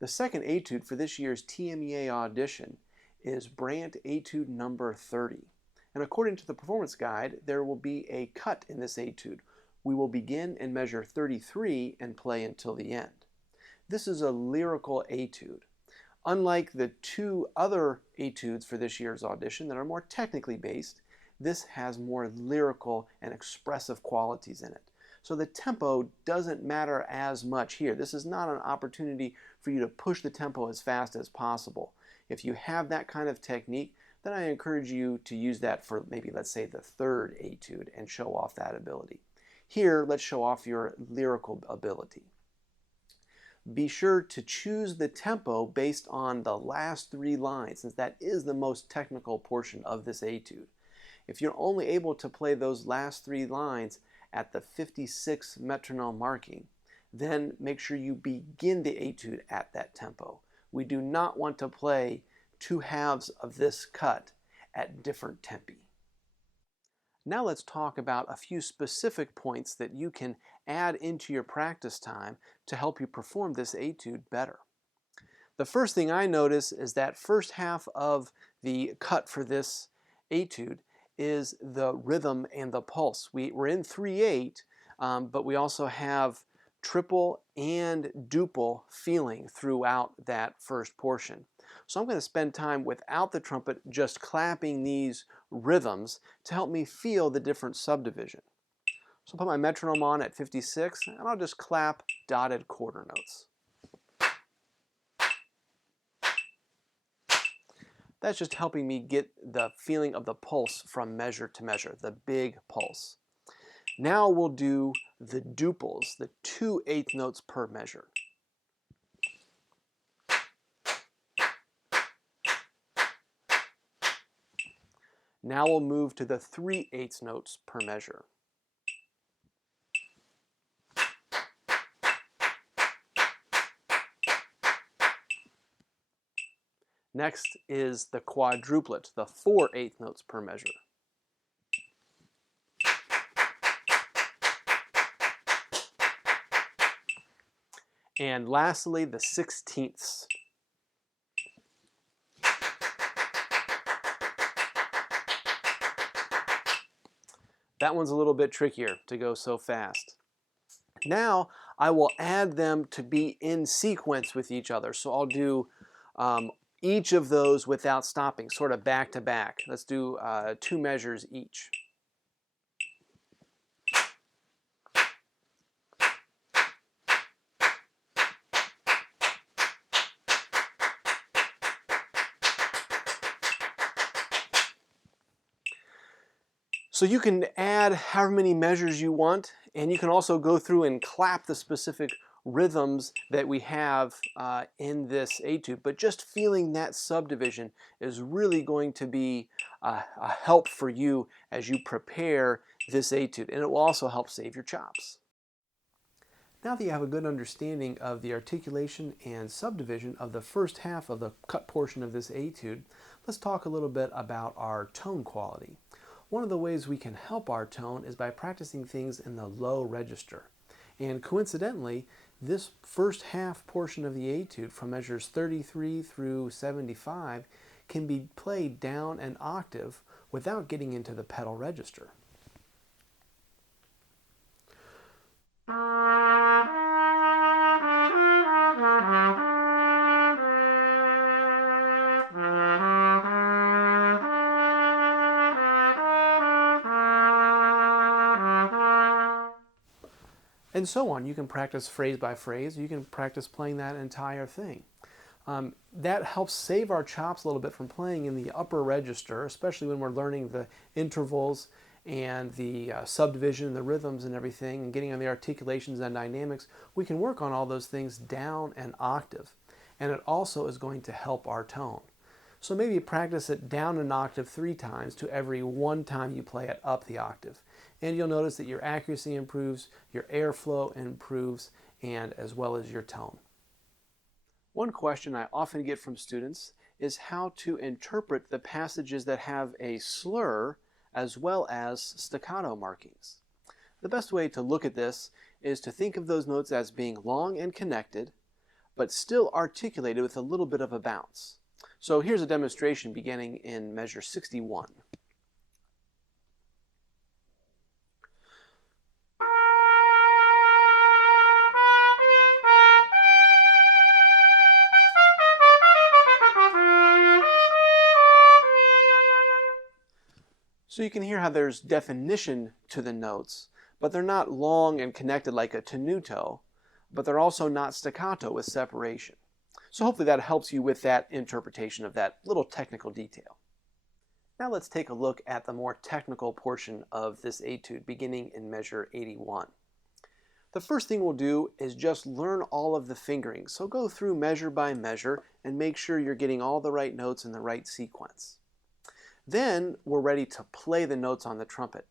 The second etude for this year's TMEA audition is Brandt Etude number 30. And according to the performance guide, there will be a cut in this etude. We will begin in measure 33 and play until the end. This is a lyrical etude. Unlike the two other etudes for this year's audition that are more technically based, this has more lyrical and expressive qualities in it. So the tempo doesn't matter as much here. This is not an opportunity for you to push the tempo as fast as possible. If you have that kind of technique, then I encourage you to use that for maybe, let's say, the third etude and show off that ability. Here, let's show off your lyrical ability. Be sure to choose the tempo based on the last three lines, since that is the most technical portion of this etude. If you're only able to play those last three lines at the 56 metronome marking, then make sure you begin the etude at that tempo. We do not want to play two halves of this cut at different tempi. Now let's talk about a few specific points that you can add into your practice time to help you perform this etude better. The first thing I notice is that first half of the cut for this etude is the rhythm and the pulse. We're in 3/8, but we also have triple and duple feeling throughout that first portion. So I'm going to spend time without the trumpet just clapping these rhythms to help me feel the different subdivision. So I'll put my metronome on at 56 and I'll just clap dotted quarter notes. That's just helping me get the feeling of the pulse from measure to measure, the big pulse. Now we'll do the duples, the 2/8 notes per measure. Now we'll move to the 3/8 notes per measure. Next is the quadruplet, the 4/8 notes per measure. And lastly, the 16ths. That one's a little bit trickier to go so fast. Now I will add them to be in sequence with each other. So I'll do each of those without stopping, sort of back to back. Let's do 2 measures each. So you can add however many measures you want, and you can also go through and clap the specific rhythms that we have in this etude, but just feeling that subdivision is really going to be a help for you as you prepare this etude, and it will also help save your chops. Now that you have a good understanding of the articulation and subdivision of the first half of the cut portion of this etude, let's talk a little bit about our tone quality. One of the ways we can help our tone is by practicing things in the low register. And coincidentally, this first half portion of the etude from measures 33 through 75 can be played down an octave without getting into the pedal register. And so on. You can practice phrase by phrase. You can practice playing that entire thing. That helps save our chops a little bit from playing in the upper register, especially when we're learning the intervals and the subdivision and the rhythms and everything, and getting on the articulations and dynamics. We can work on all those things down an octave, and it also is going to help our tone. So maybe practice it down an octave 3 times to every 1 time you play it up the octave. And you'll notice that your accuracy improves, your airflow improves, and as well as your tone. One question I often get from students is how to interpret the passages that have a slur as well as staccato markings. The best way to look at this is to think of those notes as being long and connected, but still articulated with a little bit of a bounce. So here's a demonstration beginning in measure 61. So you can hear how there's definition to the notes, but they're not long and connected like a tenuto, but they're also not staccato with separation. So hopefully that helps you with that interpretation of that little technical detail. Now let's take a look at the more technical portion of this etude beginning in measure 81. The first thing we'll do is just learn all of the fingering. So go through measure by measure and make sure you're getting all the right notes in the right sequence. Then we're ready to play the notes on the trumpet.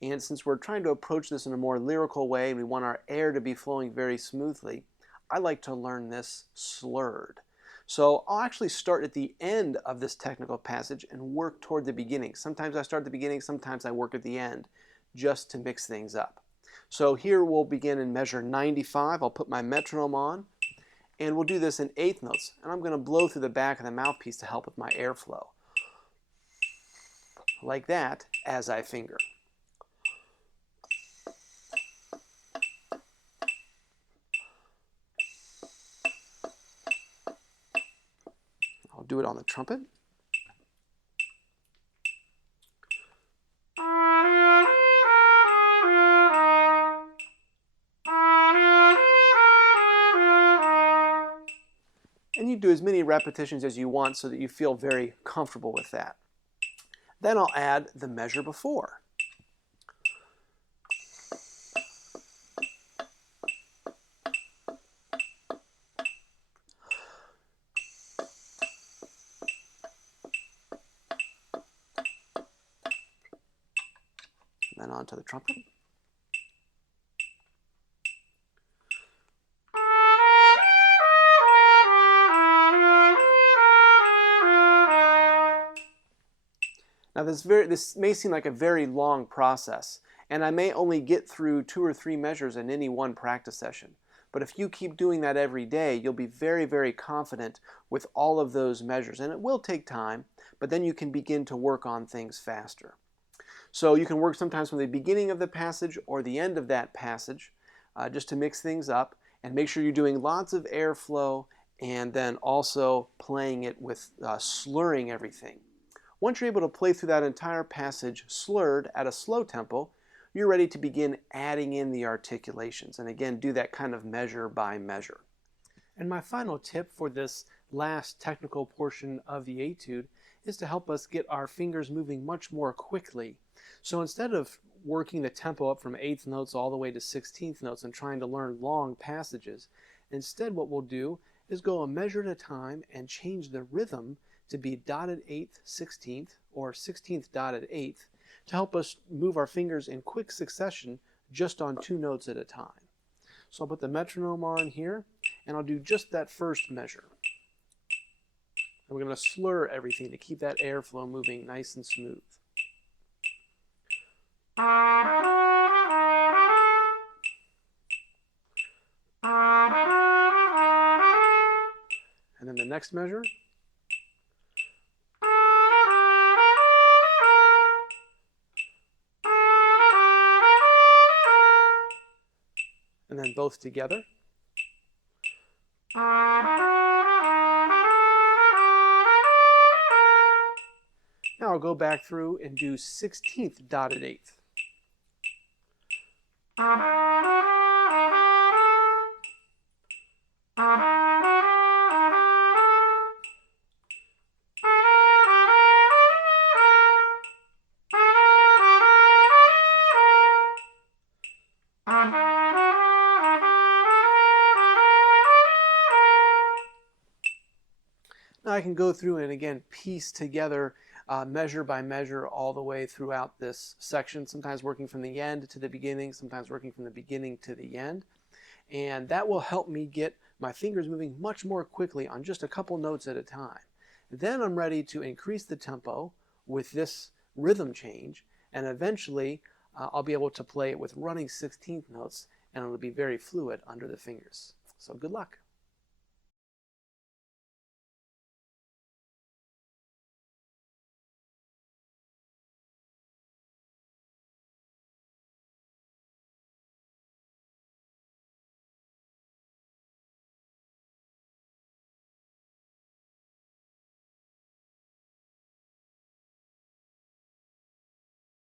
And since we're trying to approach this in a more lyrical way and we want our air to be flowing very smoothly, I like to learn this slurred. So I'll actually start at the end of this technical passage and work toward the beginning. Sometimes I start at the beginning, sometimes I work at the end, just to mix things up. So here we'll begin in measure 95. I'll put my metronome on, and we'll do this in eighth notes. And I'm going to blow through the back of the mouthpiece to help with my airflow. Like that as I finger. I'll do it on the trumpet. And you do as many repetitions as you want so that you feel very comfortable with that. Then I'll add the measure before. Then on to the trumpet. Now this may seem like a very long process, and I may only get through 2 or 3 measures in any one practice session. But if you keep doing that every day, you'll be very, very confident with all of those measures. And it will take time, but then you can begin to work on things faster. So you can work sometimes from the beginning of the passage or the end of that passage, just to mix things up and make sure you're doing lots of airflow and then also playing it with slurring everything. Once you're able to play through that entire passage slurred at a slow tempo, you're ready to begin adding in the articulations. And again, do that kind of measure by measure. And my final tip for this last technical portion of the etude is to help us get our fingers moving much more quickly. So instead of working the tempo up from 8th notes all the way to 16th notes and trying to learn long passages, instead what we'll do is go a measure at a time and change the rhythm to be dotted 8th, 16th, or 16th dotted 8th to help us move our fingers in quick succession just on 2 notes at a time. So I'll put the metronome on here and I'll do just that first measure. And we're going to slur everything to keep that airflow moving nice and smooth. And then the next measure. And then both together. Now I'll go back through and do 16th dotted 8th. Now I can go through and again piece together measure by measure all the way throughout this section, sometimes working from the end to the beginning, sometimes working from the beginning to the end. And that will help me get my fingers moving much more quickly on just a couple notes at a time. Then I'm ready to increase the tempo with this rhythm change, and eventually I'll be able to play it with running 16th notes, and it'll be very fluid under the fingers. So good luck.